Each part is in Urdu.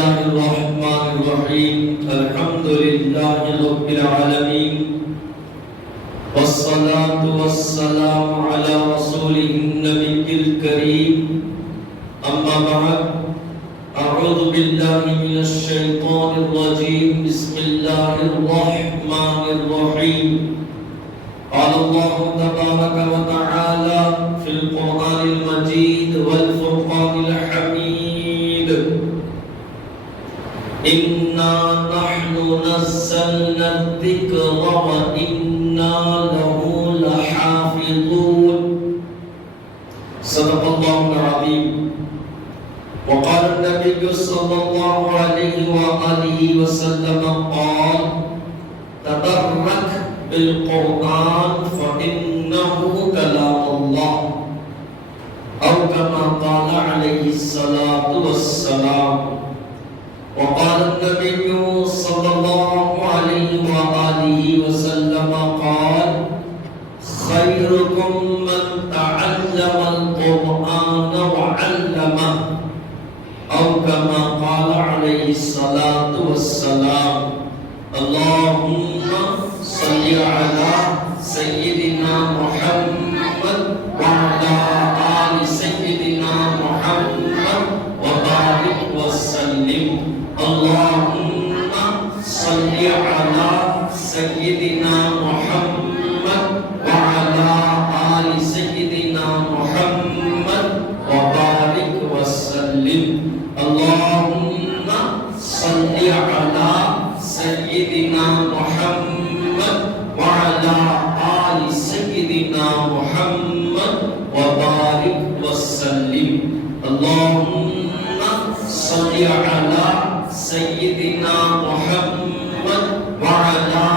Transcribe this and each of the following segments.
الرحمن الرحيم الحمد لله رب العالمين والصلاة والسلام على رسوله النبي الكريم أما بعد أعوذ بالله من الشيطان الرجيم بسم الله الرحمن الرحيم قال الله تبارك وتعالى في القرآن المجيد والفرقان الحميد إنا نحن نزلنا الذكر وإنا له لحافظون صدق الله العظيم. وقال النبي صلى الله عليه وآله وسلم قال تبرك بالقرآن فإنه كلام الله أو كما قال عليه الصلاة والسلام. وقال النبي صلى الله عليه وآله وسلم قال خيركم من تعلم القرآن وعلمه أو كما قال عليه الصلاة والسلام. اللهم صل على سيدنا محمد وعلى آل سيدنا محمد وبارك وسلم. اللهم صل على سيدنا محمد وعلى آل سيدنا محمد وبارك وسلم. اللهم صل على سيدنا محمد وعلى آل سيدنا محمد وبارك وسلم. اللهم صل على سيدنا محمد وعلى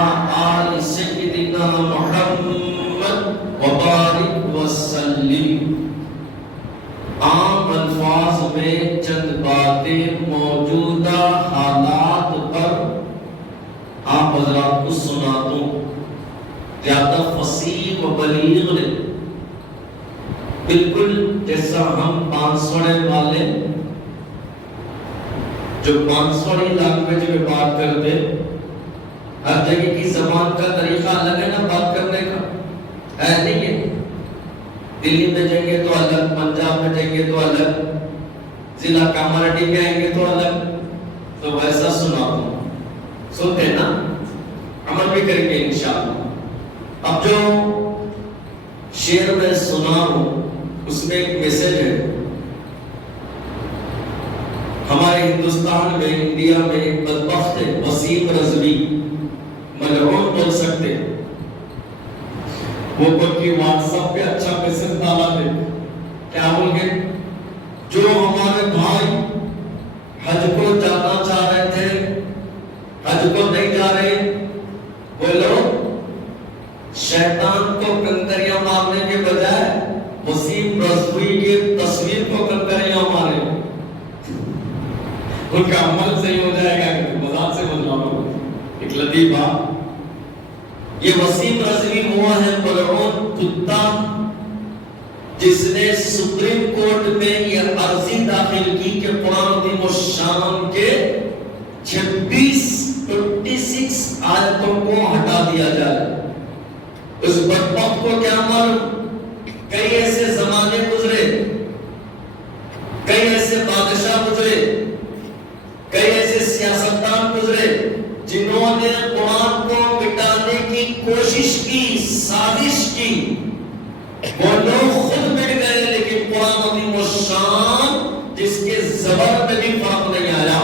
آل سيدنا محمد وبارك وسلم. عام الفاظ میں چند باتیں موجودہ حالات پر آپ حضرات کو سنا دوں. زیادہ فصیح و بلیغ نے بالکل جیسا ہم بانسوڑے والے جو بانسوڑی لینگویج میں بات کرتے، ہر جگہ کی زبان کا طریقہ الگ ہے نا بات کرنے کا، ہے نہیں ہے؟ دلی میں جائیں گے تو الگ، پنجاب میں جائیں گے تو الگ، ضلع کاماریڈی میں آئیں گے تو الگ. تو ویسا سنا دوں، سنتے نا، عمل بھی کریں گے انشاءاللہ. اب جو شعر میں سنا ہوں اس میں ایک میسج ہے. ہمارے ہندوستان میں، انڈیا میں ایک بدبخت ہے وسیم رضوی، ملعون بول سکتے، وہ کوئی کی واٹس ایپ پہ اچھا میسج ڈالا تھے. کیا بول گئے؟ جو ہمارے بھائی حج کو جانا چاہ رہے تھے، حج کو نہیں جا رہے، وہ لوگ شیطان کو کنکریاں مارنے کے بجائے وسیم رضوی کی تصویر کو کنکریاں مارے، ان کا عمل صحیح ہو جائے گا. مذاق سے بولنا ہو ایک لطیف بات. یہ وسیم رضوی ہوا ہے ملعون کتا جس نے سپریم کورٹ میں یہ عرضی داخل کی کہ قرآن عظیم الشان کے 26 آیتوں کو ہٹا دیا جائے. اس بدبخت کو کیا معلوم، کئی ایسے زمانے گزرے، کئی ایسے بادشاہ گزرے، کئی ایسے سیاستدان گزرے جنہوں نے قرآن کو مٹانے کی کوشش کی، سازش کی. وہ لوگ خود مٹ گئے لیکن قرآن عظیم الشان جس کے زبر میں بھی فرق نہیں آیا،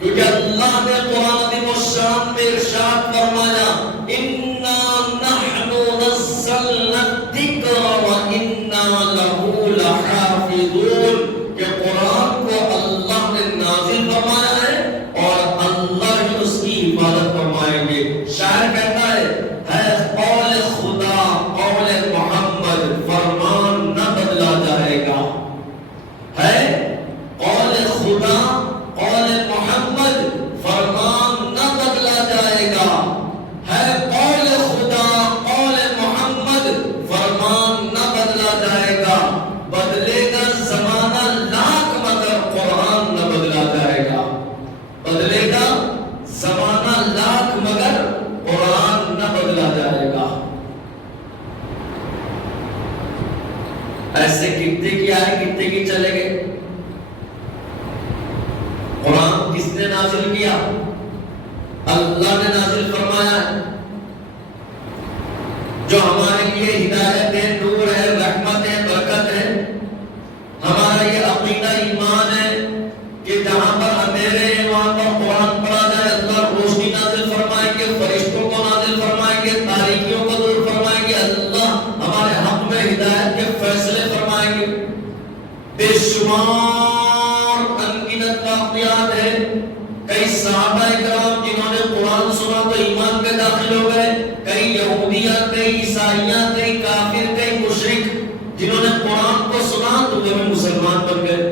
کیونکہ اللہ نے قرآن عظیم الشان میں ارشاد فرمایا اِنَّا نَحْنُ نَزَّلْنَا الذِّكْرَ وَإِنَّا لَهُ لَحَافِظُونَ. کہ قرآن کو اللہ نے نازل فرمایا ہے اور اللہ ہی اس کی حفاظت فرمائیں گے. شاعر کہتا ہے قول خدا قول محمد فرمان نہ بدلا جائے گا. ہے قول خدا قرآن کس نے نازل کیا؟ اللہ نے نازل فرمایا ہے، جو ہمارے لیے ہدایت ہے، نور ہے، رحمت ہے، برکت ہے۔ ہمارا یہ عقیدہ ایمان ہے کہ جہاں پر اندھیرے ہیں وہاں پر قرآن پڑھا جائے، اللہ روشنی نازل فرمائیں گے، فرشتوں کو نازل فرمائیں گے، تاریکیوں کو دور فرمائیں گے، اللہ ہمارے حق میں ہدایت کے فیصلے فرمائیں گے۔ بے شمار انگنت واقعات ہیں، کئی صحابہ کرام جنہوں نے قرآن سنا تو ایمان میں داخل ہو گئے، کئی یہودیاں، کئی عیسائیاں، کئی کافر، کئی مشرک جنہوں نے قرآن کو سنا تو وہ مسلمان بن گئے۔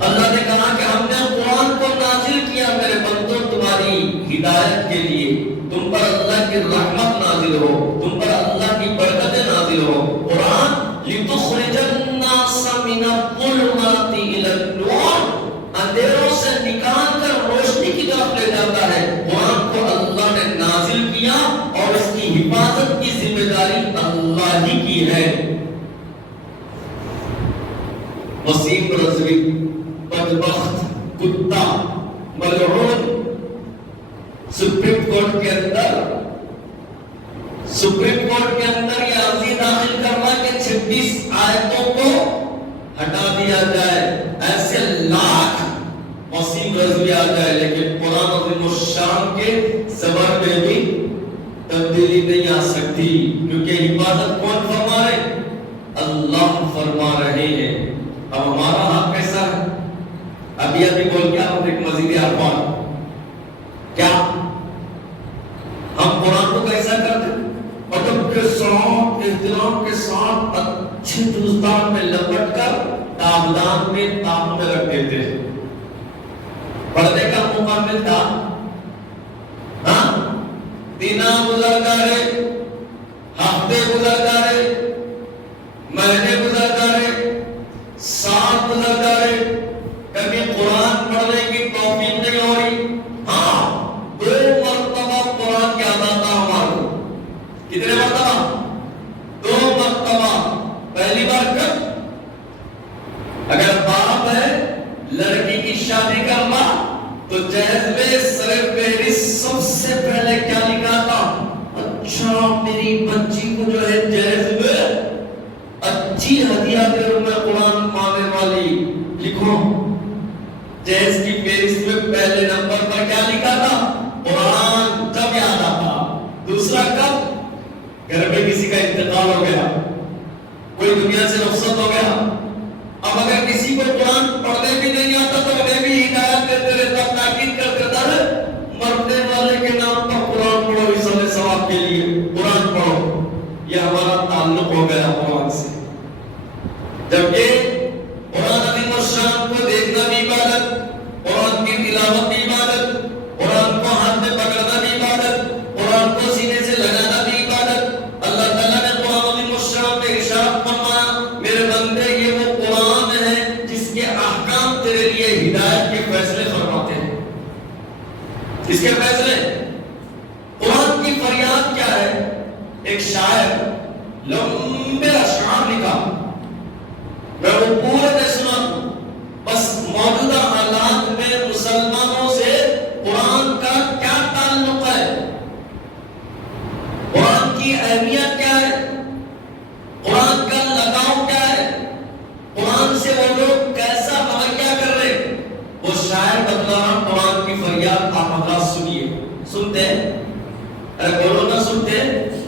اللہ نے کہا کہ ہم نے قرآن کو نازل کیا میرے بندوں تمہاری ہدایت کے لیے، تم پر اللہ کی رحمت نازل ہو، تم پر اللہ کی برکتیں نازل ہو۔ قرآن لِتُخْرِجَ النَّاسَ مِنَ الظُّلُمَاتِ إِلَى النُّورِ، اندھیروں سے نکال کر روشنی کی طرف لے جاتا ہے۔ قرآن کو اللہ نے نازل کیا اور اس کی حفاظت کی ذمہ داری اللہ ہی کی ہے۔ وسیم رضوی بدبخت کتا ملعون سپریم کورٹ کے اندر یہ عرضی داخل کرنا کہ 26 آیتوں کو ہٹا دیا جائے، ایسے لاکھ وسیم رضوی آ جائے، لیکن قرآن عظیم الشان کے زبر میں بھی تبدیلی نہیں آ سکتی، کیونکہ حفاظت کون فرما رہے؟ اللہ فرما رہے ہیں۔ اب ہمارا حق کیسا ہے؟ ابھی بول کیا ہم ایک مزید ارمان کیا ہم قرآن کو کیسا کرتے؟ ادب کے ساتھ، احترام کے ساتھ، اچھے دوستان میں لپٹ کر تابدان میں تاب میں رکھ دیتے ہیں۔ پڑھنے کا موقع ملتا، ہاں دن گزر گئے، ہفتے گزر گئے، مہینے گزر گئے، سال گزر گئے، کبھی قرآن پڑھنے کی توفیق نہیں ہو رہی۔ ہاں 2 مرتبہ قرآن کی عادت ہمارے کتنے مرتبہ؟ 2 مرتبہ۔ پہلی بار کب؟ اگر باپ ہے لڑکی کی شادی کرنا تو جہیز میں سر فہرست سب سے پہلے کیا لکھا تھا؟ اچھا میری بچی کو جو ہے جہیز میں اچھی ہدیہ دے رہا میں قرآن پانے والی، لکھو۔ جہیز کی فہرست میں پہلے نمبر پر کیا لکھا تھا؟ قرآن۔ جب یاد آتا۔ دوسرا کب؟ گھر میں کسی کا انتقال ہو گیا، کوئی دنیا سے رخصت ہو گیا، اب اگر کسی کو قرآن پڑھنے بھی نہیں آتا تو انہیں بھی ہدایت دیتے رہتا، تاکید کرتے رہتا ہے مرنے والے کے نام پر قرآن پڑھو، اس میں ثواب کے لیے قرآن پڑھو۔ یہ ہمارا تعلق ہو گیا قرآن سے۔ جبکہ قرآن عظیم الشان کو دیکھنا بھی عبادت، قرآن کی تلاوت بھی عبادت، قرآن کو ہاتھ میں پکڑنا بھی عبادت، قرآن کو سینے سے لگانا بھی عبادت۔ اللہ تعالیٰ نے قرآن عظیم الشان میں ارشاد فرمایا میرے بندے یہ وہ قرآن ہے جس کے احکام تیرے لیے ہدایت کے فیصلے فرماتے ہیں۔ کس کے فیصلے؟ قرآن کی فریاد کیا ہے؟ ایک شاعر لمبے اشعار لکھا، میں وہ پورے میں سنا دوں، بس موجودہ حالات میں مسلمانوں سے قرآن کا کیا تعلق ہے، قرآن کی اہمیت کیا ہے، قرآن کا لگاؤ کیا ہے، قرآن سے وہ لوگ کیسا رویہ کر رہے۔ وہ شاعر بتلا قرآن کی فریاد آپ حضرات سنیے، سنتے ہیں؟ ارے بولو نہ سنتے؟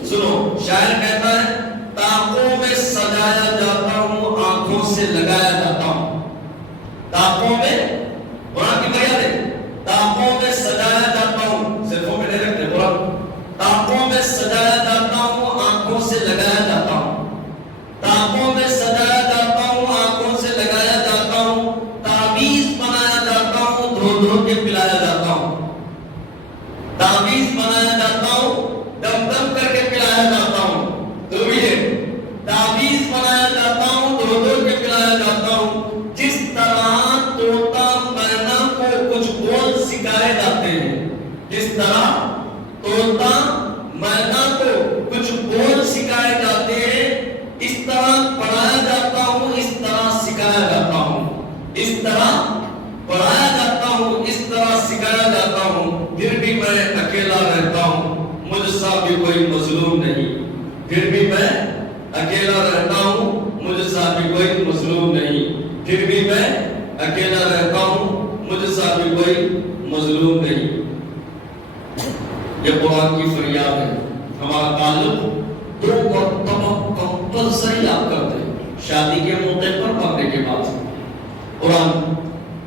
سنو، شاعر کہتا ہے طاقوں میں سجایا جاتا ہوں، آنکھوں سے لگایا جاتا ہوں۔ طاقوں میں قرآن کی فریاد ہے، طاقوں میں سجایا جاتا ہوں، صرفوں میں نہیں رکھتے قرآن، طاقوں میں سجایا جاتا ہوں، آنکھوں سے لگایا جاتا ہوں، طاقوں میں سجایا جاتا ہوں، آنکھوں سے لگایا جاتا ہوں، تعویذ بنایا جاتا ہوں، دھو دھو کے پلایا جاتا ہوں، تعویذ بنایا جاتا ہوں، دم دم کر کے پلایا جاتا ہوں، تو بھی ہے تعویذ بنایا جاتا ہوں، دھو دھو کے پلایا جاتا ہوں۔ جس طرح طوطا مینا کو کچھ بول سکھائے جاتے ہیں، جس طرح طوطا مینا کو کچھ بول سکھائے جاتے ہیں، اس طرح پڑھایا جاتا ہوں، اس طرح سکھایا جاتا ہوں، اس طرح پڑھایا جاتا ہوں، اس سا بھی کوئی مظلوم نہیں، پھر بھی میں اکیلا رہتا ہوں، مجھ سا بھی کوئی مظلوم نہیں، پھر بھی میں اکیلا رہتا ہوں، مجھ سا بھی کوئی مظلوم نہیں۔ یہ قرآن کی فریاد ہے۔ ہمارا تعلق دو مرتبہ کمپلسری آپ کرتے ہیں، شادی کے موقع پر، مرنے کے بعد۔ قرآن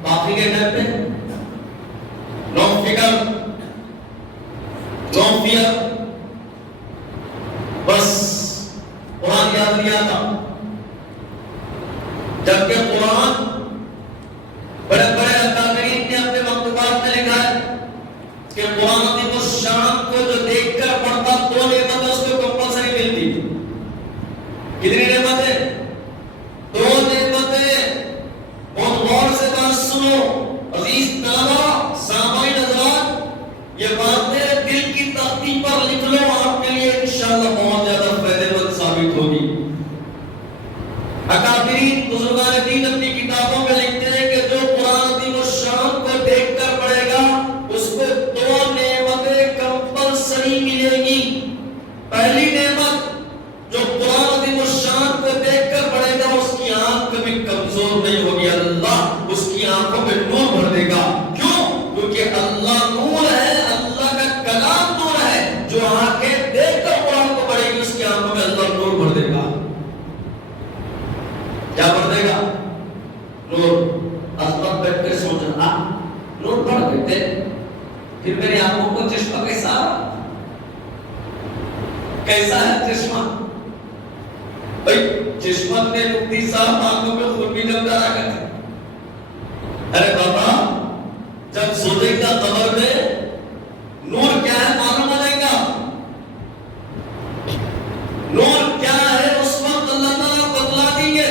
باقی کے ٹائم پہ نو فکر، نو فیئر، بس قرآن یاد نہیں آتا۔ جبکہ قرآن بڑے بڑے اکابرین نے اپنے مکتوبات میں لکھا ہے کہ قرآن عظیم الشان کو جو دیکھ کر پڑھتا دو نعمتیں اس کو کمپلسری ملتی۔ کتنی نعمتیں؟ دو نعمتیں۔ بہت غور سے بات سنو عزیز طلباء، سامعین حضرات، یہ باتیں دل کی تختی پر لکھ لو، آپ کے لیے انشاءاللہ بہت زیادہ فائدہ مند ثابت ہوگی۔ اکابرین بزرگان دین اپنی کتابوں میں لکھتے ہیں کہ جو قرآن عظیم الشان کو دیکھ کر پڑھے گا اس کو دو نعمتیں کمپلسری ملے گی۔ پہلی نعمت، جو قرآن عظیم الشان کو دیکھ کر پڑھے گا اس کی آنکھ کبھی کمزور نہیں ہوگی، اللہ اس کی آنکھوں میں نور بھر دے گا۔ کیوں؟ کیونکہ اللہ نور ہے، اللہ کا کلام نور ہے۔ جو آنکھیں دیکھ کر قرآن کو پڑھے گی اس کی آنکھوں میں اللہ نور بھر دے گا۔ کیا بھر دے گا؟ نور۔ اسباب بیٹھ کے سوچا، نور بھر دیتے، پھر میری آنکھوں کو چشمہ کیسا ہے چشمہ؟ بھائی چشمہ نے مفتی صاحب آنکھوں میں خون بھی جم ڈالا کرتے۔ ارے بابا جب سوچے گا قبر میں نور کیا ہے معلوم ہو جائے گا۔ نور کیا ہے اس وقت اللہ تعالیٰ بتلا دیں گے۔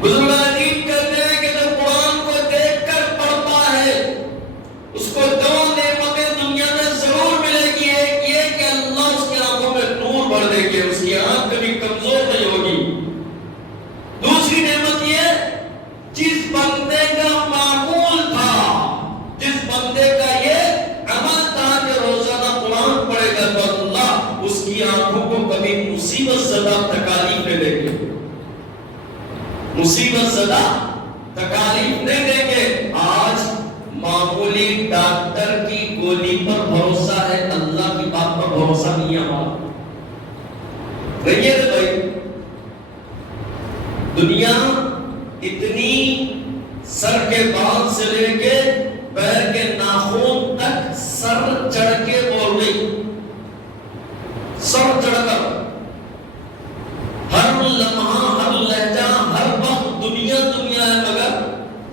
بزرگان دین کہتے ہیں کہ جو قرآن کو دیکھ کر پڑھتا ہے اس کو دو نعمتیں دنیا میں ضرور ملے گی۔ ایک یہ کہ اللہ اس کی آنکھوں میں نور بھر دے گے، اس کی آنکھ کبھی کمزور نہیں ہوگی۔ دوسری نعمت یہ، جس بندے کا معمول تھا، جس بندے کا یہ عمل تھا کہ روزانہ قرآن پڑھے گا تو اللہ اس کی آنکھوں کو کبھی مصیبت زدہ تکالیف نہیں دیں گے، مصیبت زدہ تکالیف نہیں دیں گے۔ آج معمولی ڈاکٹر کی گولی پر بھروسہ ہے، اللہ کی بات پر بھروسہ نہیں ہے ہمارا۔ رہیے بھائی، دنیا اتنی سر کے بال سے لے کے پیر کے ناخن تک سر چڑھ کے بول رہی، سر چڑھ کر ہر لمحہ، ہر لہجہ، ہر وقت دنیا دنیا ہے، مگر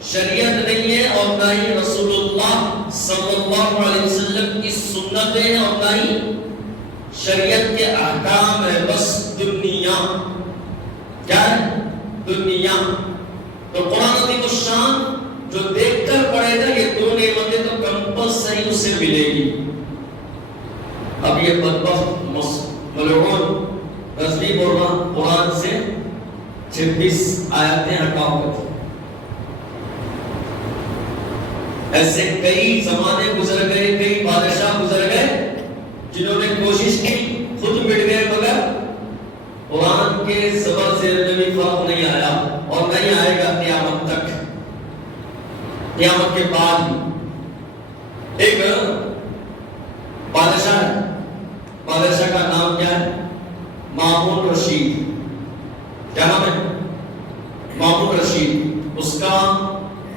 شریعت نہیں ہے، اور نہ ہی رسول اللہ صلی اللہ علیہ وسلم کی سنتیں ہیں، اور نہ ہی شریعت کے احکام ہے، بس دنیا۔ کیا ہے؟ دنیا۔ تو قرآن عظیم الشان جو دیکھ کر پڑھے گا یہ دو نعمتیں تو کمپلسری اسے ملے گی۔ اب یہ بدبخت ملعون رضوی بول رہا قرآن سے 26 آیتیں ہٹاؤ گے۔ ایسے کئی زمانے گزر گئے، کئی بادشاہ گزر گئے جنہوں نے کوشش کی، خود مٹ گئے، مگر قرآن کے زبر زیر میں بھی فرق نہیں آیا، اور نہیں آئے گا قیامت تک، قیامت کے بعد بھی۔ ایک بادشاہ ہے، بادشاہ کا نام کیا ہے؟ مامون رشید۔ کیا نام ہے؟ مامون رشید۔ اس کا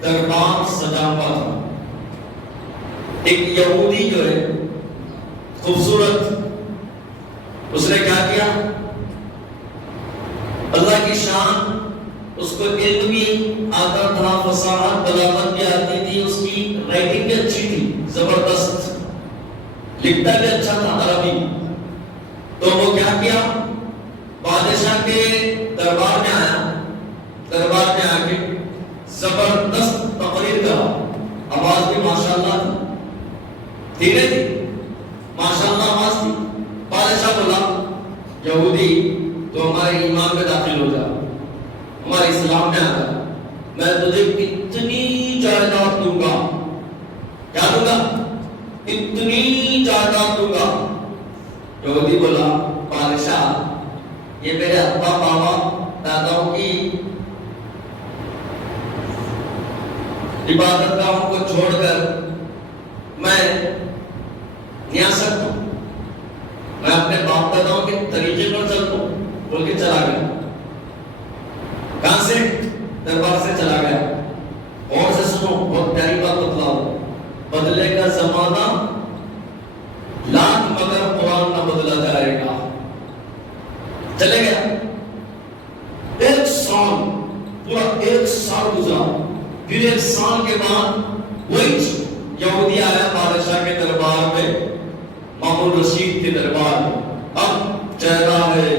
دربار سجا ہوا تھا۔ ایک یہودی جو ہے خوبصورت، اس نے کیا کیا؟ اللہ کی شان، اس کو علم بھی آتا تھا، فصاحت بلاغت بھی آتی تھی، اس کی رائٹنگ بھی اچھی تھی، زبردست، لکھتا بھی اچھا تھا عربی۔ تو وہ کیا بادشاہ کے دربار میں آیا، دربار میں آ کے زبردست تقریر کرا، آواز بھی ماشاءاللہ تھی، دھیرے تھی، ماشاءاللہ آواز تھی۔ بادشاہ بولا یہودی تو ہمارے ایمان میں داخل ہو جا، ہمارے اسلام میں آ جا، میں تجھے اتنی جائیداد دوں گا۔ کیا دوں گا؟ اتنی جائیداد یہودی بولا بادشاہ یہ میرے ابا بابا داداؤں کی عبادت گاہوں کو چھوڑ کر میں نہیں آ سکتا ہوں، میں اپنے باپ داداؤں کے طریقے پر چلتا ہوں، بول کے چلا گیا۔ کہاں سے؟ دربار سے چلا گیا۔ اور سے سنو، بہت پیاری بات بتلاؤ، بدلے کا زمانہ لاکھ مگر قرآن نہ بدلا جائے گا۔ چلے گیا، ایک سال، پورا ایک سال گزرا، پھر ایک سال کے بعد وہی یہودی آیا بادشاہ کے دربار میں، مامون رشید کے دربار میں۔ اب چہرہ ہے،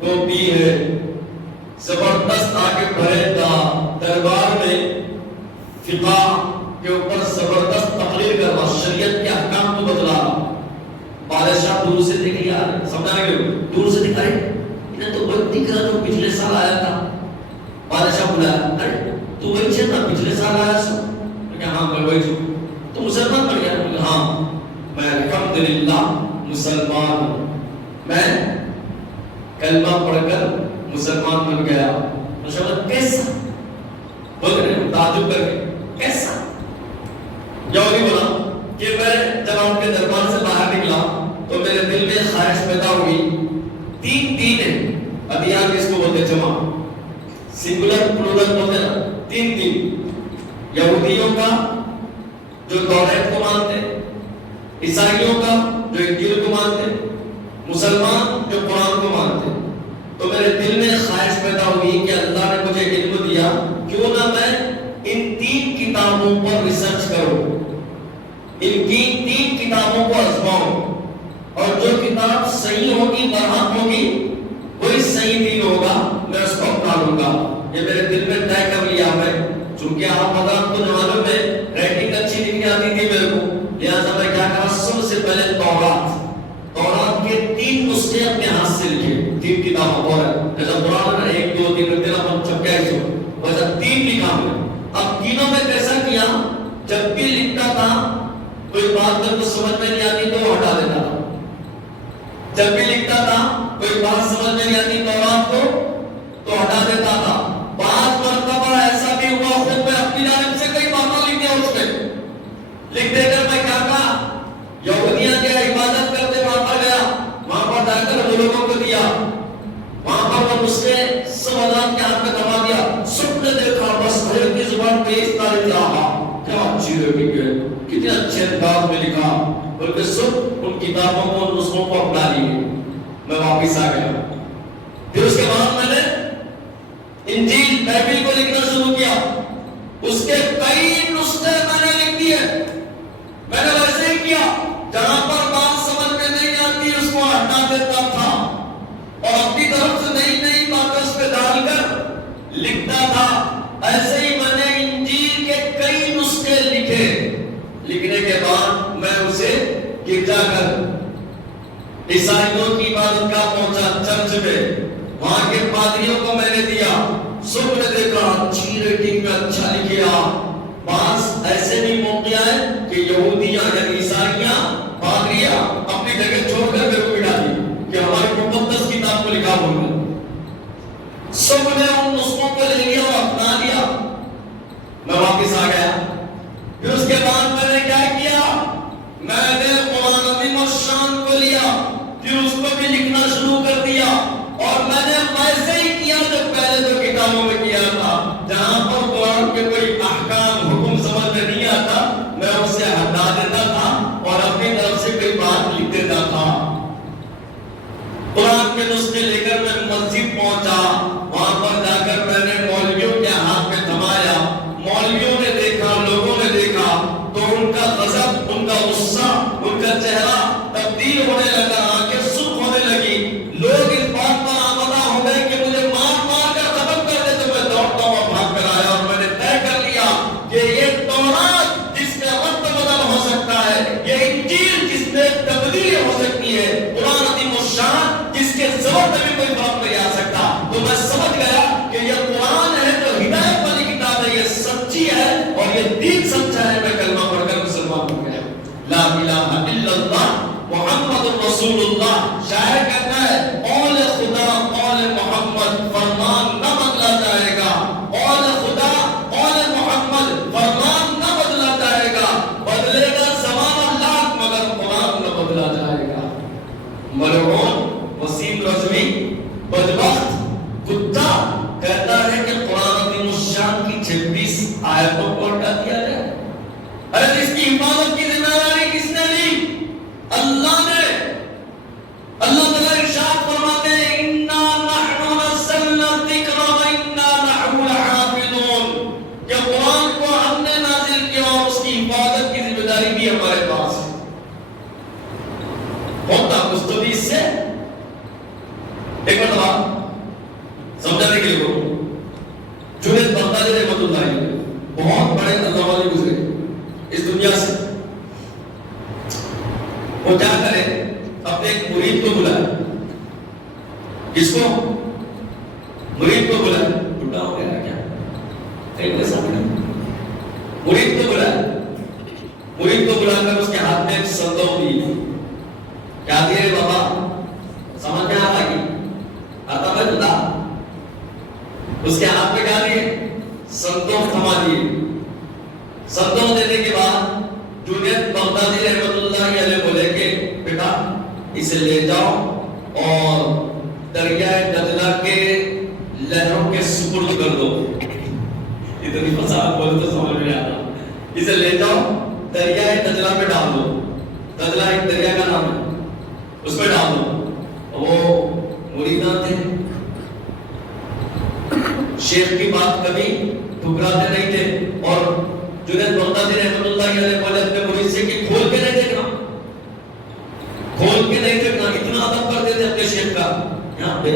ٹوپی ہے، زبردست آگے بڑھے تھا دربار میں، فقہ کے اوپر زبردست تقریر کر رہا، شریعت کے احکام کو بتلا رہا۔ بادشاہ دور سے دیکھ لیا، سمجھا رہے ہو؟ دور سے دکھائے انہیں تو وہی دکھ رہا جو پچھلے سال آیا تھا۔ بادشاہ بلایا، ارے تو وہی چیز تھا پچھلے سال آیا سو؟ کہ ہاں میں وہی چھو۔ تو مسلمان بن گیا؟ ہاں میں الحمدللہ مسلمان ہوں، میں کلمہ پڑھ کر مسلمان بن گیا۔ مسلمان کیسا؟ بول رہے ہیں تعجب کر کے، کیسا؟ یہودی بولا کہ میں جب آپ کے دربار سے باہر نکلا تو میرے دل میں خواہش پیدا ہوئی، تین دین ہے، ادیان کس کو بولتے؟ جمع، سنگولر پلورل بولتے نا، تین دین، یہودیوں کا جو توریت کو مانتے، عیسائیوں کا جو انجیل کو مانتے، مسلمان جو قرآن کو مانتے۔ تو میرے دل میں خواہش پیدا ہوئی کہ اللہ نے مجھے علم دیا، کیوں نہ میں ان تین کتابوں پر ریسرچ کروں، ان کی تین کتابوں کو آزماؤں، اور جو کتاب صحیح ہوگی، برحق ہوگی، وہی صحیح دین ہوگا، میں اس کو اپنا لوں گا۔ یہ میرے دل میں طے کر لیا میں، چونکہ آپ حضرات کو جوانوں میں رائٹنگ اچھی لکھنی آتی تھی میرے کو، لہٰذا میں کیا کرا، سب سے پہلے تورات کے تین نسخے اپنے ہاتھ سے لکھے، تین کتابوں پر، جیسا قرآن میں 1 2 3 تیرا من چھپکا ہے سو، ویسا 3 لکھا میں۔ اب تینوں میں کیسا کیا، جب بھی لکھتا تھا کوئی بات جب کو سمجھ میں نہیں آتی تو ہٹا دیتا تھا، جب بھی لکھتا تھا کوئی بات سمجھ میں نہیں آتی تورات کو تو ہٹا دیتا تھا۔ بعض مرتبہ ایسا بھی ہوا خود میں اپنی جانب سے کئی باتیں لکھ دیا، اس میں لکھ دے کر میں کیا کہا، یہودیاں کیا عبادت کرتے وہاں پر گیا، وہاں پر جا کر وہ لوگوں کو دیا، وہاں پر وہ مسئلے سب حضرات کے ہاتھ میں دبا دیا، سب نے دیکھا، بس حضرت کی زبان تیز تاریخ رہا، کیا اچھی رہی ہے، کتنے اچھے انداز میں لکھا، بلکہ سب ان کتابوں کو، ان نسخوں کو اپنا لیے۔ میں واپس آ گیا، پھر اس کے بعد میں نے انجیل بائبل کو لکھنا شروع کیا، اس کے کئی نسخے میں نے لکھ دیے۔ میں نے ویسے ہی کیا، جہاں پر بات سمجھ میں نہیں آتی اس کو ہٹا دیتا تھا، اور اپنی طرف سے نئی نئی باتیں اس پہ ڈال کر لکھتا تھا۔ ایسے ہی میں نے انجیل کے کئی نسخے لکھے، لکھنے کے بعد میں اسے گرجا گھر، عیسائیوں کی عبادت گاہ پہنچا، چرچ میں، وہاں کے پادریوں کو میں نے دیا، سب نے دیکھا اچھی ریٹنگ میں اچھا لکھیا۔ بعض ایسے بھی موقع آئے کہ یہودیاں یعنی عیسائیاں، پادریاں اپنی جگہ چھوڑ کر میرے کو بٹھا دی کہ ہماری مقدس کتاب کو لکھا بول گئے۔ سب نے ان نسخوں کو لے لیا اور اپنا لیا۔ میں واپس آ گیا، پھر اس کے بعد میں نے کیا کیا، میں نے قرآن عظیم الشان کو لیا، پھر اس کو بھی لکھنا شروع کر دیا، اور میں نے ویسے ہی کیا جو پہلے جو کتابوں میں کیا تھا، جہاں پر قرآن کے کوئی احکام حکم سمجھ میں نہیں آتا میں اسے ہٹا دیتا تھا اور اپنی طرف سے کوئی بات لکھ دیتا تھا۔ قرآن کے نسخے لے کر میں مسجد پہنچا، وہاں پر جا کر میں نے مولویوں کے ہاتھ میں تھمایا، مولویوں نے دیکھا، لوگوں نے دیکھا، تو ان کا غضب، ان کا غصہ، ان کا چہرہ تبدیل ہونے لگا، آنکھیں سرخ ہونے لگی، لوگ اس بات پر آمادہ ہو گئے کہ مجھے مار مار کر ختم کر دے۔ تو میں دوڑتا ہوا بھاگ کر آیا اور میں نے طے کر لیا کہ یہ تورات جس میں رد بدل ہو سکتا ہے، یہ انجیل جس میں تبدیلی ہو سکتی ہے، قرآن عظیم الشان جس کے زبر میں بھی کوئی فرق نہیں آ سکتا۔ تو میں سمجھ گیا کہ یہ قرآن ہے جو ہدایت والی کتاب ہے، یہ سچی ہے اور یہ دین سچا ہے۔ میں کلمہ پڑھ کر مسلمان ہو گیا، لا الہ الا اللہ محمد رسول اللہ اس دنیا سے. وہ کیا کرے؟ اپنے ایک مرید کو بلائے. کس کو؟ مرید کو بلائے. ٹوٹا ہو گیا کیا؟ مرید کو بلائے. مرید کو بلا کر اس کے ہاتھ میں ایک صندوق دی. کیا دیے بابا؟ سمجھ میں آتا کہ آتا میں بتا. اس کے ہاتھ میں کیا دیے؟ صندوق تھما دیے. صندوق دینے کے بعد جنید بغدادی رحمۃ اللہ علیہ بولے کہ بیٹا اسے لے جاؤ اور دریائے دجلہ کے لہروں کے سپرد کر دو. اتنی فصاحت بولے تو سمجھ میں آتا. اسے لے جاؤ دریائے دجلہ میں ڈال دو. دجلہ ایک دریا کا نام ہے, اس میں ڈال دو. وہ مریدان تھے, شیخ کی بات کبھی ٹھکراتے نہیں تھے. اور جنید بغدادی رحمۃ اللہ علیہ بولے اپنے مرید سے کہ کھول کے نہیں دیکھنا, کھول کے نہیں دیکھنا. اتنا ادب کرتے تھے اپنے شیخ کا. یہاں پہ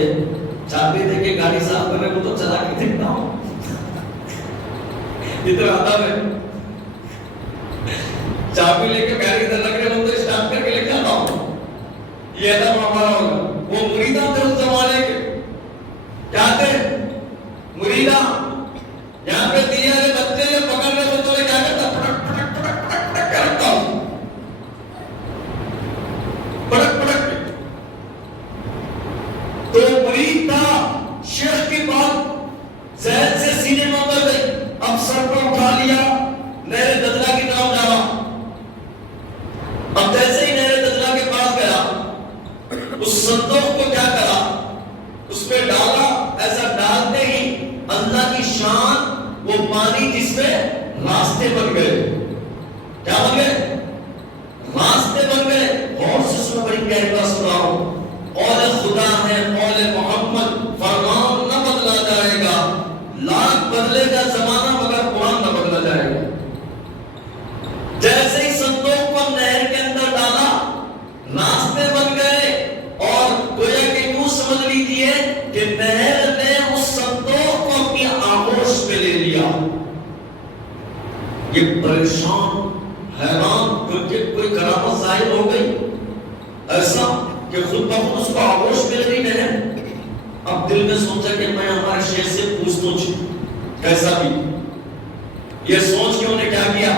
چابی دے کے گاڑی صاف کر رہے وہ تو چلا کے دیکھتا ہوں. اتنا ادب ہے. چابی لے کے گاڑی ادھر لگ رہے وہ تو اسٹارٹ کر کے لے کے آتا ہوں. یہ ادب ہمارا ہوگا. وہ مریدان تھے اس زمانے کے. کیا تھے؟ مریدان. یہاں پہ دیا ہے بچے جو پکڑ رہے وہ تو کیا کرتا؟ پڑک پڑک پڑک پڑک پڑک کرتا ہوں. پڑک پڑک. تو مرید تھا, شیخ کی بات ذہن سے سینے میں اتر گئی. اب سر پر اٹھا لیا, نہر دجلہ کی طرف جا رہا. اب جیسے ہی نہر دجلہ کے پاس گیا, اس صندوق کو کیا کرا؟ اس میں ڈالا. ایسا ڈالتے ہی اللہ کی شان, وہ پانی جس میں راستے بن گئے. کیا بن گئے؟ راستے بن گئے. اور سے سنو, بڑی پیاری بات سنا رہا ہوں. قول خدا ہے, قول محمد, فرمان نہ بدلا جائے گا. لاکھ بدلے گا زمانہ مگر قرآن نہ بدلا جائے گا. جیسے ہی صندوق کو نہر کے اندر ڈالا, راستے بن گئے. اور گویا کہ یوں سمجھ لیجیے کہ نہر نے اس صندوق کو اپنی آغوش میں لے لیا. یہ پریشان, حیران, کیونکہ کوئی کرامت ظاہر ہو گئی ایسا کہ خود بخود اس کو آغوش میں لے نہر. اب دل میں سوچا کہ میں ہمارے شیخ سے پوچھتا ہوں کیسا بھی. یہ سوچ کے انہوں نے کیا کیا,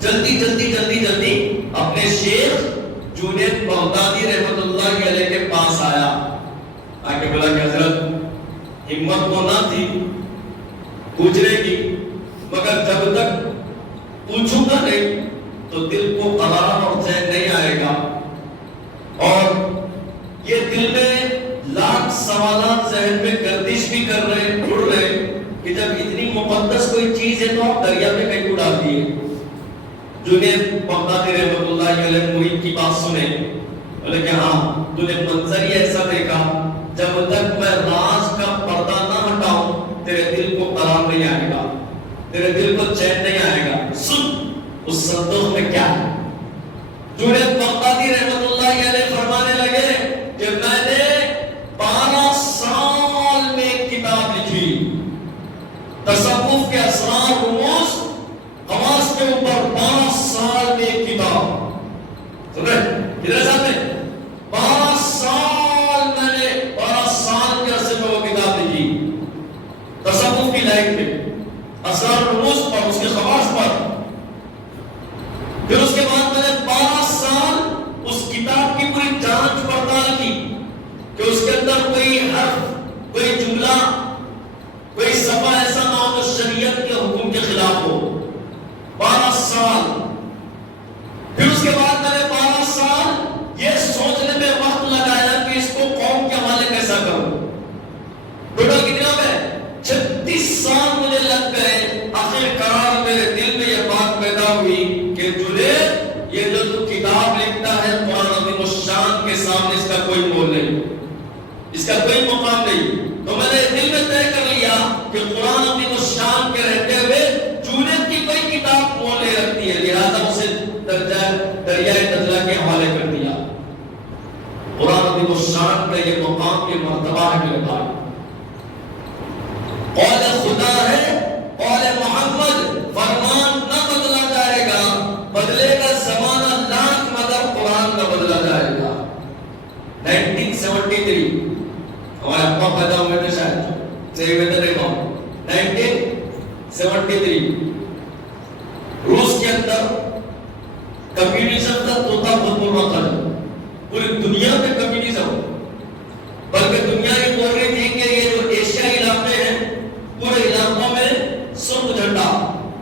جلدی جلدی جلدی جلدی اپنے شیخ جنید بغدادی رحمۃ اللہ علیہ کے پاس آیا. آکے بولا کہ حضرت ہمت تو نہ تھی پوچھنے کی, مگر جب تک پوچھوں گا نہیں تو دل کو قرار اور چین نہیں آئے گا. اور یہ دل میں لاکھ سوالات ذہن میں گردش بھی کر رہے, اڑ رہے کہ جب اتنی مقدس کوئی چیز ہے تو آپ دریا میں کہیں اڑا دیے. جنید بغدادی رحمۃ اللہ علیہ مرید کی بات سنے, بولے کہ ہاں تو نے منظر ہی ایسا دیکھا, جب تک میں راز کا پردہ نہ ہٹاؤں تیرے دل کو قرار نہیں آئے گا, تیرے دل کو چین نہیں آئے گا. سن اس صندوق میں کیا ہے. جنید بغدادی رحمۃ اللہ علیہ فرمانے لگے کہ میں نے 12 سال میں ایک کتاب لکھی, تصوف کے اسرار, رموز, خواص کے اوپر 12 سال میں ایک کتاب. سن رہے کتنے سال میں؟ 12 سال. میں نے 12 سال کے عرصے میں وہ کتاب لکھی تصوف کی لائن میں, اسرار رموز پر, اس کے خواص پر. پھر اس کے بعد میں نے 12 سال اس کتاب کی پوری جانچ پڑتال کی کہ اس کے اندر کوئی حرف, کوئی جملہ, کوئی صفحہ ایسا نہ ہو جو شریعت کے حکم کے خلاف ہو. 12 سال. پھر اس کے بعد میں نے 12 سال یہ سوچنے میں وقت لگایا کہ اس کو قوم کے حوالے کیسا کروں. ٹوٹل کتنا ہے؟ 36 سال مجھے لگ گئے. آخرکار میرے دل میں یہ بات پیدا ہوئی کہ جنید, یہ جو تو کتاب لکھتا ہے قرآن عظیم الشان کے سامنے اس کا کوئی مول نہیں, اس کا کوئی مقام نہیں. تو میں نے دل میں طے کر لیا کہ قرآن عظیم الشان کے رہتے ہوئے جنید کی کوئی کتاب مول نہیں رکھتی ہے, لہذا اسے دریائے کمیونزم کا طوطا بہت بول رہا تھا، پوری دنیا میں کمیونزم، بلکہ دنیا یہ بول رہی تھی کہ یہ جو ایشیائی علاقے ہیں پورے علاقوں میں سرخ جھنڈا،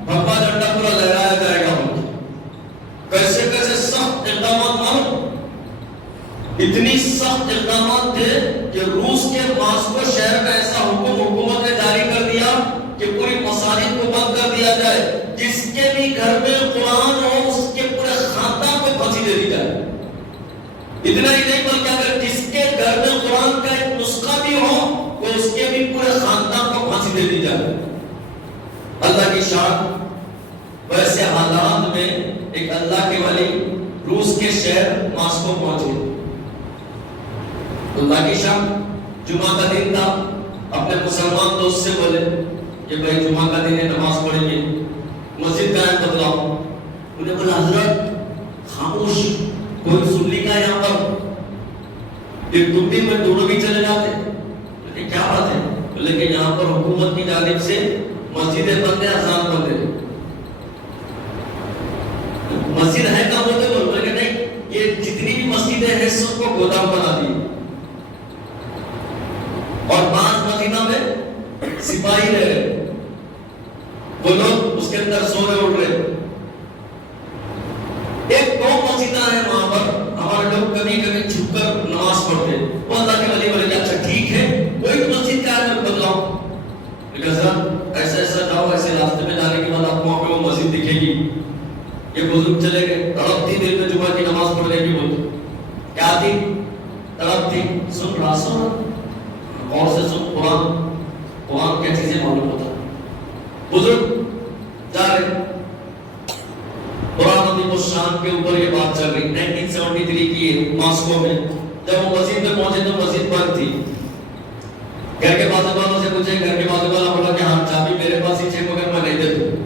بھگوا جھنڈا پورا لہرایا جائے گا۔ کیسے کیسے سخت اقدامات مانو، اتنی سخت اقدامات تھے کہ روس کے ماسکو شہر میں ایسا حکم حکومت نے جاری کر دیا کہ پوری مساجد کو بند کر دیا جائے، جس کے بھی گھر میں قرآن ہو اس کے پورے خاندان کو پھانسی دے دی جائے۔ اتنا ہی نہیں بلکہ اگر جس کے گھر میں قرآن کا ایک نسخہ بھی ہو تو اس کے بھی پورے خاندان کو پھانسی دے دی جائے۔ اللہ کی شان۔ ویسے حالات میں ایک اللہ کے ولی روس کے شہر ماسکو پہنچے۔ اللہ کی شان، جمعہ کا دن تھا، اپنے مسلمان دوست سے بولے کہ بھائی جمعہ کا دن ہے، نماز پڑھیں گے، مسجد کا ہے بدلاؤ۔ انہیں بولا حضرت خاموش، کوئی سن لی کا یہاں پر، ایک تم بھی میں دونوں بھی چلے جاتے۔ بولے کیا بات ہے؟ بولے کہ یہاں پر حکومت کی جانب سے مسجدیں بند ہیں، اذان بند ہے۔ مسجد ہے کہاں بولتے؟ بولے کہ نہیں، یہ جتنی بھی مسجدیں ہیں سب کو گودام بنا دی، اور 5 مسجدوں میں سپاہی رہ رہے، وہ لوگ اس کے اندر سو رہے اٹھ رہے۔ 1-2 مسجدیں ہیں وہاں پر، ہمارے لوگ کبھی کبھی چھپ کر نماز پڑھتے۔ وہ اللہ کے ولی بولے کہ اچھا ٹھیک ہے، کوئی مسجد کا ہے بدلاؤ۔ لیکن سر ایسا ایسا جاؤ، ایسے راستے میں جانے کے بعد آپ کو وہاں پہ وہ مسجد دکھے گی۔ یہ بزرگ چلے گئے، تڑپ تھی دل میں جمعہ کی نماز پڑھنے کی، بولتے کیا تھی؟ تڑپ تھی، سن رہا اور سے سن، قرآن کیا چیزیں معلوم ہوتا۔ بزرگ جا رہے، قرآن عظیم الشان کے اوپر یہ بات چل رہی، 1973 کی ماسکو میں۔ جب وہ مسجد میں پہنچے تو مسجد بند تھی۔ گھر کے بازو والوں سے پوچھے، گھر کے بازو والا بولا کہ ہاں چابی میرے پاس ہی ہے مگر میں نہیں دیتا۔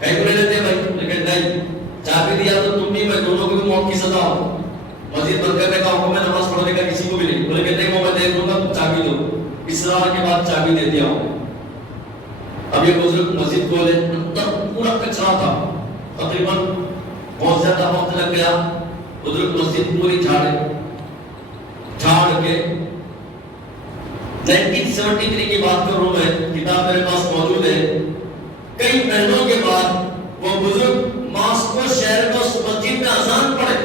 کہیں کو نہیں دیتے بھائی؟ لیکن نہیں، چابی دیا تو تم بھی میں دونوں کو بھی موت کی سزا ہو۔ مسجد بند کرنے کا حکم ہے، نماز پڑھنے کا کسی کو بھی نہیں۔ بولے کہ نہیں وہ میں دے دوں گا، چابی دو۔ اسرار کے بعد چابی دے دیا ہوں۔ اب یہ بزرگ مسجد کھولے، اندر پورا کچرا تھا، تقریباً بہت زیادہ وقت لگ گیا۔ بزرگ مسجد پوری جھاڑ کے 1973 کی بات کر رہا ہوں میں، کتاب میرے پاس موجود ہے۔ کئی مہینوں کے بعد وہ بزرگ ماسکو شہر میں اس مسجد میں اذان پڑھے۔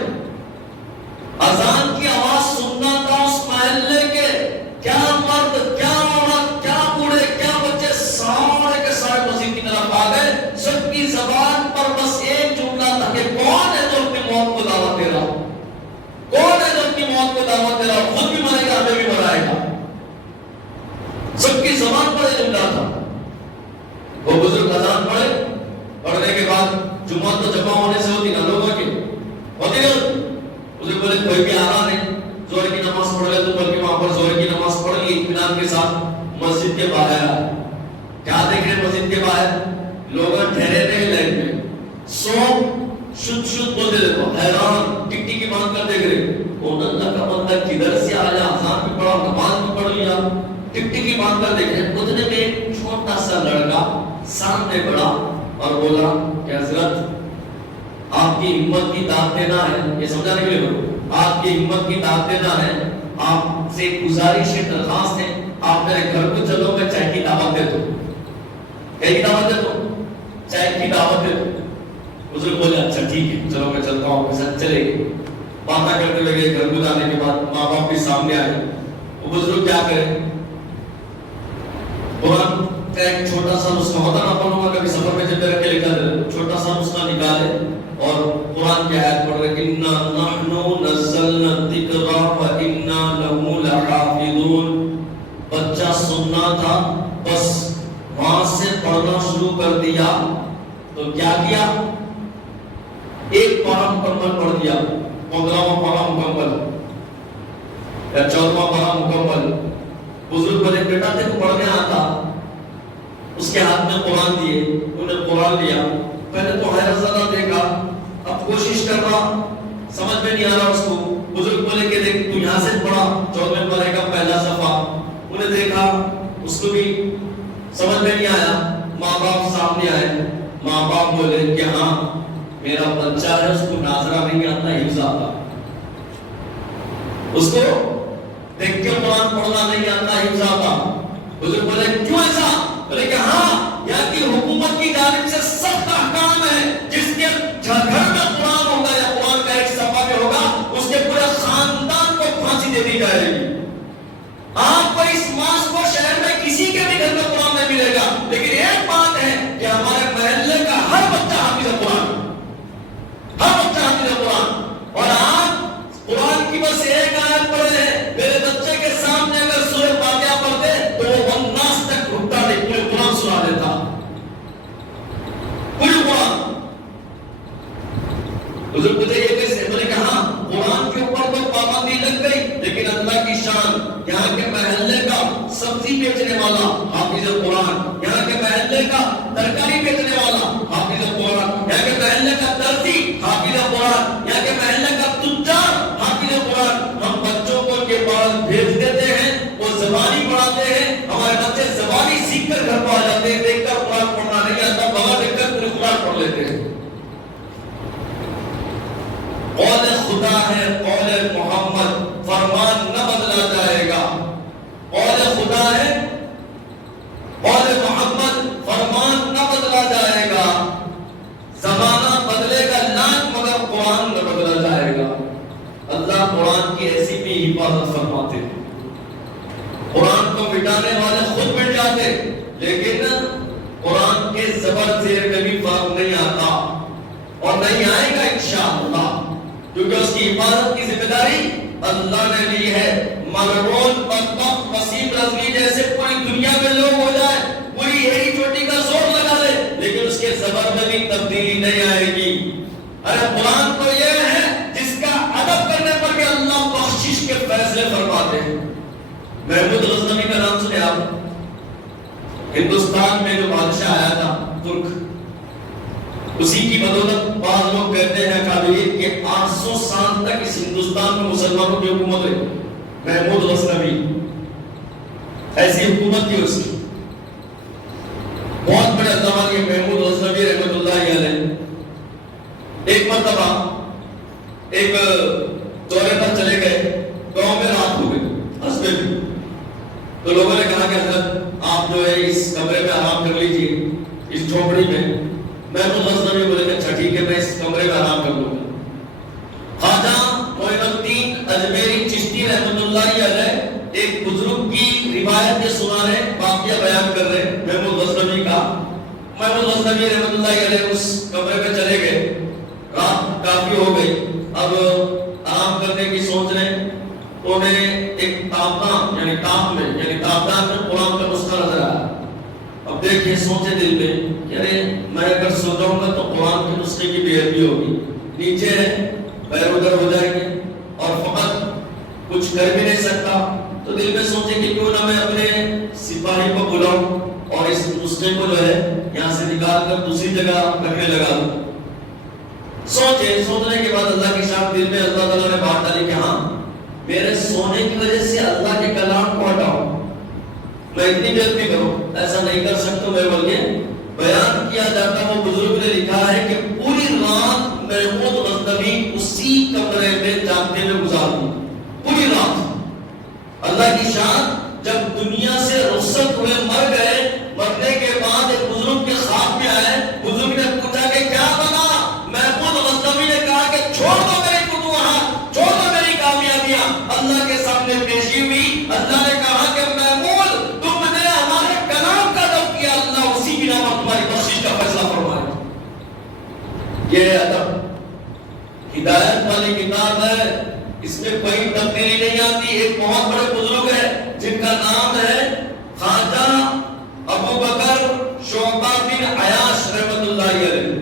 اذان کی آواز سننا تھا اس محلے کے، کیا مرد، کیا عورت، کیا بوڑھے، کیا بچے، سارے کے سارے مسجد کی طرف آ گئے۔ سب کی زبان پر بس ایک جملہ تھا کہ کون ہے جو اپنی موت کو دعوت دے رہا؟ کون ہے جو اپنی موت کو دعوت دے رہا؟ خود بھی مرے گا، ہمیں بھی مرائے گا۔ سب کی زبان پر یہ جملہ تھا۔ وہ بزرگ اذان پڑھے، پڑھنے کے بعد جمعہ تو جمع ہونے سے ہوتی نہ لوگوں کی ہوتی نا، بزرگ بولے کوئی بھی آ رہا نہیں، زہر کی نماز پڑھ لے تو، بلکہ وہاں پر زہر کی نماز پڑھ لی اطمینان کے ساتھ۔ مسجد کے باہر آئے، کیا دیکھ رہے مسجد کے باہر؟ لوگ ٹھہرے رہے لائن میں، سو شد بولتے دیکھو، حیران ٹک ٹکی باندھ کر دیکھ رہے، کون اللہ کا بندہ کدھر سے آیا، اذان بھی پڑھا، نماز بھی پڑھ لیا، ٹک ٹکی باندھ کر دیکھ رہے۔ اتنے میں ایک چھوٹا سا لڑکا سامنے بڑھا اور بولا کہ حضرت آپ کی ہمت کی داد دینا ہے، یہ سمجھانے کے لیے بولو، آپ کی ہمت کی داد دینا ہے، آپ سے گزارش ہے، درخواست ہے، آپ میرے گھر کو چلو، میں چائے کی دعوت دے دوں۔ کیا کی دعوت دے دوں؟ چائے کی دعوت دے دوں۔ بزرگ بولے اچھا ٹھیک ہے، چلو میں چلتا ہوں، آپ کے ساتھ چلے گئے۔ باتیں کرتے لگے، گھر کو جانے کے بعد ماں باپ بھی سامنے آئے۔ وہ بزرگ کیا کرے؟ قرآن کا ایک چھوٹا سا نسخہ ہوتا نا، اپن لوگوں کبھی سفر میں جب رکھ کے لکھا دے، چھوٹا سا نسخہ نکالے اور قرآن کی آیت پڑھ رہے، اِنَّا نَحْنُ نَزَّلْنَا الذِّكْرَ وَإِنَّا لَهُ لَحَافِظُونَ۔ بچہ سننا تھا، بس وہاں سے پڑھنا شروع کر دیا تو کیا کیا؟ ایک پارہ مکمل پڑھ دیا، 15واں پارہ مکمل یا 14واں پارہ مکمل۔ بزرگ بولے بیٹا تیرے کو پڑھنے آتا؟ اس کے ہاتھ میں قرآن دیے، انہیں قرآن لیا، پہلے تو حیرت زدہ دیکھا، اب کوشش کر رہا، سمجھ میں نہیں آ رہا اس کو۔ بزرگ بولے کہ دیکھ تو یہاں سے پڑھا، 14ویں پارے کا پہلا صفحہ، انہیں دیکھا، اس کو بھی سمجھ میں نہیں آیا۔ ماں باپ سامنے آئے، ماں باپ بولے کہ ہاں میرا بچہ ہے اس کو ناظرہ نہیں آتا حفظ آتا، اس کو دیکھ کے قرآن پڑھنا نہیں آتا حفظ آتا. حضور بولے کیوں ایسا؟ بولے کہ ہاں یہاں کی حکومت کی جانب سے سخت احکام ہے، جس کے گھر میں قرآن ہوگا یا قرآن کا ایک صفحہ جو ہوگا اس کے پورے خاندان کو پھانسی دے دی جائے گی. آپ کو اس ماس کو شہر میں کسی کے بھی گھر میں قرآن نہیں ملے گا، لیکن ایک بات ہے کہ ہمارے محلے کا ہر بچہ حافظ قرآن، ہر بچہ حافظ قرآن. اور آپ قرآن کی بس ایک آیت پڑھ لیں، میرے بچے کے سامنے اگر سورہ فاتحہ پڑھتے تو وہ والناس تک رکتا نہیں، پورے قرآن سنا دیتا، پورے قرآن. حضور پوچھے یہ کیسے؟ بولے کہ ہاں قرآن کے اوپر تو پابندی لگ گئی، لیکن اللہ کی شان، یہاں کے محلے کا سبزی بیچنے والا حافظ قرآن، یہاں کے محلے کا ترکاری بیچنے والا حافظ قرآن، یہاں کے محلے کا درزی حافظ قرآن، یہاں کے محلے کا تجار حافظ قرآن. ہم بچوں کو کے پاس بھیج دیتے ہیں، وہ زبانی پڑھاتے ہیں، ہمارے بچے زبانی سیکھ کر گھر کو آ جاتے ہیں، دیکھ کر قرآن پڑھنا نہیں آتا، بغیر دیکھ کر پورے قرآن پڑھ لیتے ہیں. قول خدا ہے، قول محمد، فرمان نہ بدلا جائے گا. قول خدا ہے، قول محمد، فرمان نہ بدلا جائے گا. زمانہ بدلے گا لاکھ مگر قرآن نہ بدلا جائے گا. اللہ قرآن کی ایسی بھی حفاظت فرماتے ہیں. قرآن کو مٹانے والے خود مٹ جاتے، لیکن قرآن کے زبر زیر میں بھی فرق نہیں آتا اور نہیں آئے گا انشاءاللہ، کیونکہ اس کی حفاظت کی ذمہ داری اللہ نے لی ہے. مغرور بدبخت وسیم رضوی جیسے پوری دنیا میں لوگ ہو جائے، پوری ہیری چوٹی کا زور لگا لے، لیکن اس کے زبر میں بھی تبدیلی نہیں آئے گی. ارے قرآن تو یہ ہے جس کا ادب کرنے پر بھی اللہ بخشش کے فیصلے فرماتے ہیں. محمود غزنوی کا نام سنے آپ؟ ہندوستان میں جو بادشاہ آیا تھا ترک، اسی کی بدولت بعض لوگ کہتے ہیں قابلیت کہ 800 سال تک اس ہندوستان میں مسلمانوں کی حکومت رہی. محمود غزنوی، ایسی حکومت تھی اس کی. بہت بڑے علامہ کے محمود غزنوی رحمۃ اللہ علیہ ایک مرتبہ ایک دورے پر چلے گئے، گاؤں میں رات ہو گئی، حسبے میں. تو لوگوں نے کہا کہ حضرت آپ جو ہے اس کمرے میں آرام کر لیجیے، اس جھوپڑی میں. محمود غزنوی بولے کہ اچھا ٹھیک ہے، میں اس کمرے میں آرام کر لوں گا. خواجہ معین الدین اجمیری چشتی رحمۃ اللہ علیہ ایک بزرگ کی روایت کے سنا رہے، واقعہ بیان کر رہے محمود غزنوی کا. محمود غزنوی رحمۃ اللہ علیہ اس کمرے میں چلے گئے، رات کافی ہو گئی، اب آرام کرنے کی سوچ رہے. تو انہیں ایک تابدان یعنی تابدان میں قرآن کا نسخہ نظر آیا. اب دیکھیں سوچے دل میں کہ ارے میں اگر سو جاؤں گا تو قرآن کے نسخے کی بے ادبی ہوگی، نیچے ہے، پیر ادھر ہو جائیں گے اور فقط کچھ کر بھی نہیں سکتا. تو دل میں سوچے کہ کیوں نہ میں اپنے سپاہی کو بلاؤں اور اس نسخے کو جو ہے یہاں سے نکال کر دوسری جگہ رکھنے لگا. سوچنے کے بعد اللہ کی شان دل میں اللہ تعالیٰ نے بات ڈالی کہ ہاں میرے سونے کی وجہ سے اللہ کے کلام کو ہٹاؤ، میں اتنی بےعدبی کروں، ایسا نہیں کر سکتا. میں بولے بیان کیا جاتا، وہ بزرگ نے لکھا ہے کہ پوری رات محمود غزنوی اسی کمرے میں جاگتے ہوئے گزار دی، پوری رات. اللہ کی شان جب دنیا سے رخصت ہوئے مر گئے، مرنے کے بعد ایک بزرگ کے خواب میں آئے. بزرگ نے پوچھا کہ کیا بنا؟ محمود غزنوی نے کہا کہ چھوڑ دو میری فتوحات، چھوڑ دو میری کامیابیاں. اللہ کے سامنے پیشی ہوئی، اللہ نے کہا کہ محمود تم نے ہمارے کلام کا ادب کیا، اللہ اسی کی نام تمہاری بخشش کا فیصلہ فرمائے. یہ ادب ہدایت والی کتاب ہے، اس میں کوئی تبدیلی نہیں آتی. ایک بہت بڑے بزرگ ہے جن کا نام ہے خواجہ ابو بکر شعبہ بن عیاش رحمۃ اللہ علیہ.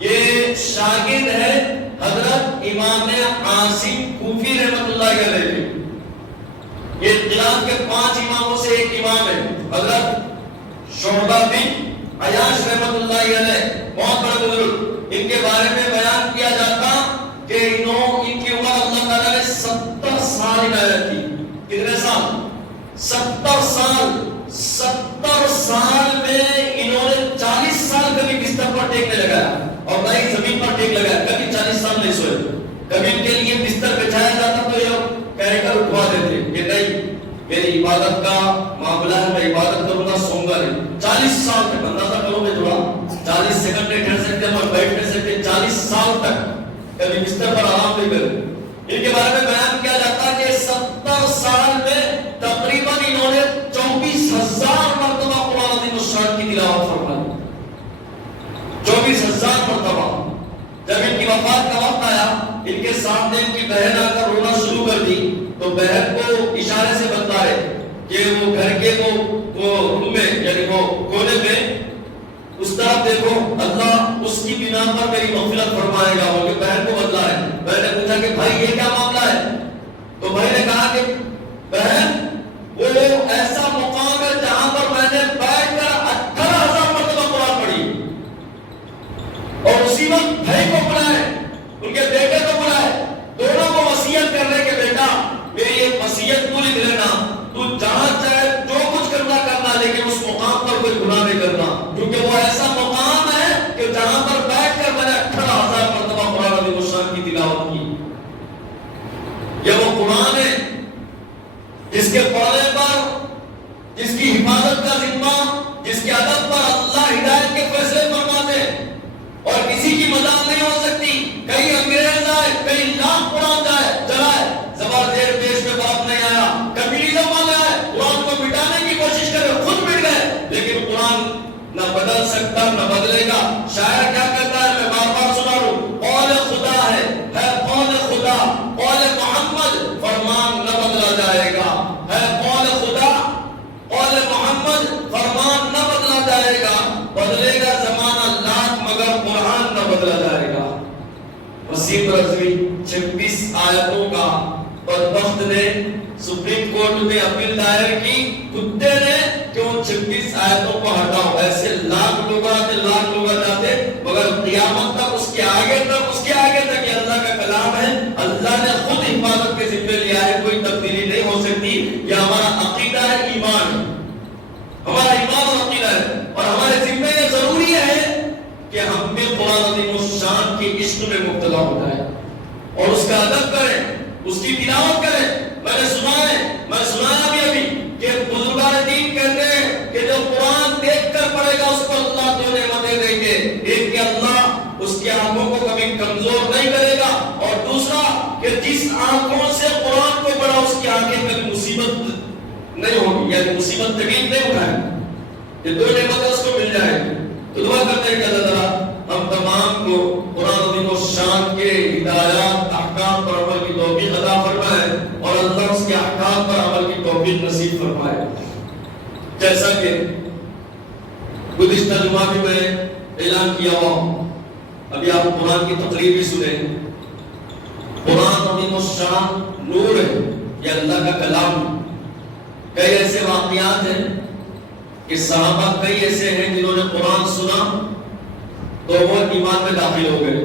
یہ شاگرد ہے حضرت امام عاصم کوفی رحمۃ اللہ علیہ. یہ خلاف کے 5 اماموں سے ایک امام ہے حضرت شعبہ بن عیاش رحمۃ اللہ علیہ، بہت بڑے بزرگ. ان کے بارے میں بیان کیا جاتا کہ ان کی عمر اللہ تعالیٰ نے 70 سال عنایت کی. کتنے سال؟ 70 سال. 70 سال میں انہوں نے 40 سال کبھی بستر پر ٹیکنے لگا. لگایا اور نہ ہی زمین پر ٹیک لگایا. کبھی 40 سال نہیں سوئے. کبھی ان کے لیے بستر بچھایا جاتا تو یہ کہہ کر اٹھوا دیتے کہ نہیں میری عبادت کا معاملہ ہے, میں عبادت کروں گا, سوؤں گا نہیں. 40 سال تک اندازہ کرو میں تھوڑا, 40 سیکنڈ نہیں ٹھہر سکتے اور بیٹھ نہیں سکتے, 40 سال تک کبھی بستر پر آرام نہیں کرے. ان کے بارے میں بیان کیا جاتا ہے کہ 70 سال میں تقریباً انہوں نے 24,000 مرتبہ قرآن عظیم الشان کی تلاوت فرمائی. 24,000 مرتبہ. جب ان کی وفات کا وقت آیا, ان کے سامنے ان کی بہن آ کر رونا شروع کر دی تو بہن کو اشارے سے بتائے کہ وہ گھر کے وہ روم میں یعنی وہ کونے میں اس طرف دیکھو, اللہ اس کی بنا پر میری مغفرت فرمائے گا. وہ بہن کو بدلا ہے. بہن نے پوچھا کہ بھائی یہ کیا معاملہ ہے؟ تو بھائی نے کہا کہ بہن وہ ایسا مقام ہے جہاں پر میں نے بیٹھ کر 18,000 مرتبہ قرآن پڑھی. اور اسی وقت بھائی کو بلائے, ان کے بیٹے کو بلائے, دونوں کو وصیت کر رہے کہ بیٹا میری ایک وصیت تو لکھ لینا, تو جہاں چاہے جو کچھ کرنا لیکن اس مقام پر کوئی گناہ نہیں کرنا, کیونکہ وہ ایسا مقام ہے کہ جہاں پر بیٹھ کر میں نے 18,000 مرتبہ قرآن عظیم الشان کی تلاوت کی. یہ وہ قرآن ہے جس کے پڑھنے پر, جس کی حفاظت کا ذمہ, جس کے ادب پر اللہ ہدایت کے فیصلے فرماتے اور کسی کی مدد نہیں ہو سکتی. کہیں انگریز آئے, کہیں لاکھ قرآن جائے جلائے, زبر زیر پیش میں فرق نہیں آیا. کمیونزم والے آئے, قرآن کو مٹانے کی کوشش کرے, خود مٹ گئے, لیکن قرآن نہ بدل سکتا نہ بدلے گا. شاعر کیا کہتا ہے, میں بار بار سنا رہا ہوں, قول خدا ہے قول خدا, قول محمد فرمان نہ بدلا جائے گا. ہے قول خدا, قول محمد فرمان نہ بدلا جائے گا. بدلے گا زمانہ لاکھ مگر قرآن نہ بدلا جائے گا. وسیم رضوی 26 آیتوں کا بدبخت نے سپریم کورٹ میں اپیل دائر کی, کتے نے کیوں 26 آیتوں کو ہٹاؤ. ایسے لاکھ لوگ آتے مگر قیامت تک اس کے آگے تک یہ اللہ کا کلام ہے. اللہ نے خود حفاظت کے ذمہ لیا ہے, کوئی تبدیلی نہیں ہو سکتی. یہ ہمارا عقیدہ ہے, ایمان ہے, ہمارا ایمان اور عقیدہ ہے, اور ہمارے ذمہ یہ ضروری ہے کہ ہم بھی قرآن عظیم الشان کے عشق میں مبتلا ہو جائیں اور اس کا ادب کریں, اس کی تلاوت کریں. میں سنایا بھی ابھی کہ بزرگان دین کہتے ہیں کہ جو قرآن دیکھ کر پڑھے گا اس کو اللہ دو نعمتیں دیں گے. ایک کہ اللہ اس کی آنکھوں کو کبھی کمزور نہیں کرے گا, اور دوسرا کہ جس آنکھوں سے قرآن کو پڑھا اس کی آنکھیں کبھی مصیبت نہیں ہوگی, یعنی مصیبت تکلیف نہیں اٹھائے. یہ دو نعمتیں اس کو مل جائیں. تو دعا کرتے ہیں کہ اللہ تعالیٰ ہم تمام کو قرآن عظیم الشان کے ہدایات احکام پر عمل کی توفیق عطا فرمائے, اور اللہ اس کے احکام پر عمل کی توفیق نصیب فرمائے. جیسا کہ گزشتہ جمعہ بھی میں اعلان کیا ہوا, ابھی آپ قرآن کی تقریر بھی سنیں. قرآن عظیم الشان نور ہے, یہ اللہ کا کلام. کئی ایسے واقعات ہیں کہ صحابہ کئی ایسے ہیں جنہوں نے قرآن سنا تو وہ ایمان میں داخل ہو گئے.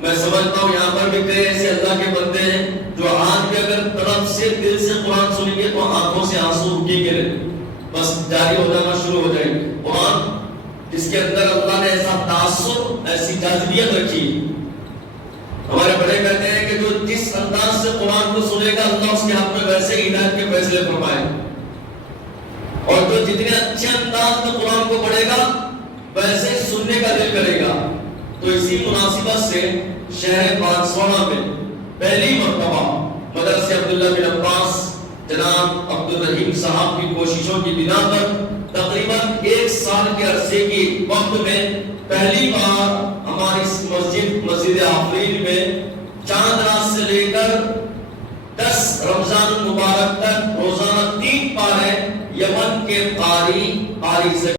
میں سمجھتا ہوں یہاں پر بھی کئی ایسے اللہ کے بندے ہیں جو آج بھی اگر طرف سے دل سے قرآن سنیں گے تو آنکھوں سے آنسو رکیں گے, بس جاری ہو جانا شروع ہو جائے گی. قرآن جس کے اندر اللہ نے ایسا تاثر, ایسی جاذبیت رکھی. ہمارے بڑے کہتے ہیں کہ جو جس انداز سے قرآن کو سنے گا اللہ اس کے ہاتھ میں ویسے ہی ہدایت کے فیصلے فرمائے, اور جو جتنے اچھے انداز میں قرآن کو پڑھے گا ویسے سننے کا دل کرے گا. تو اسی مناسبت سے شہر بارسلونا میں پہلی مرتبہ مدرسہ عبداللہ بن عباس جناب عبد الرحیم صاحب کی کوششوں کی بنا پر تقریباً 1 سال کے عرصے کی وقت میں پہلی بار ہماری مسجد آفرین میں چاند رات سے لے کر 10 رمضان المبارک تک روزانہ 3 پارے یمن کے قاری سے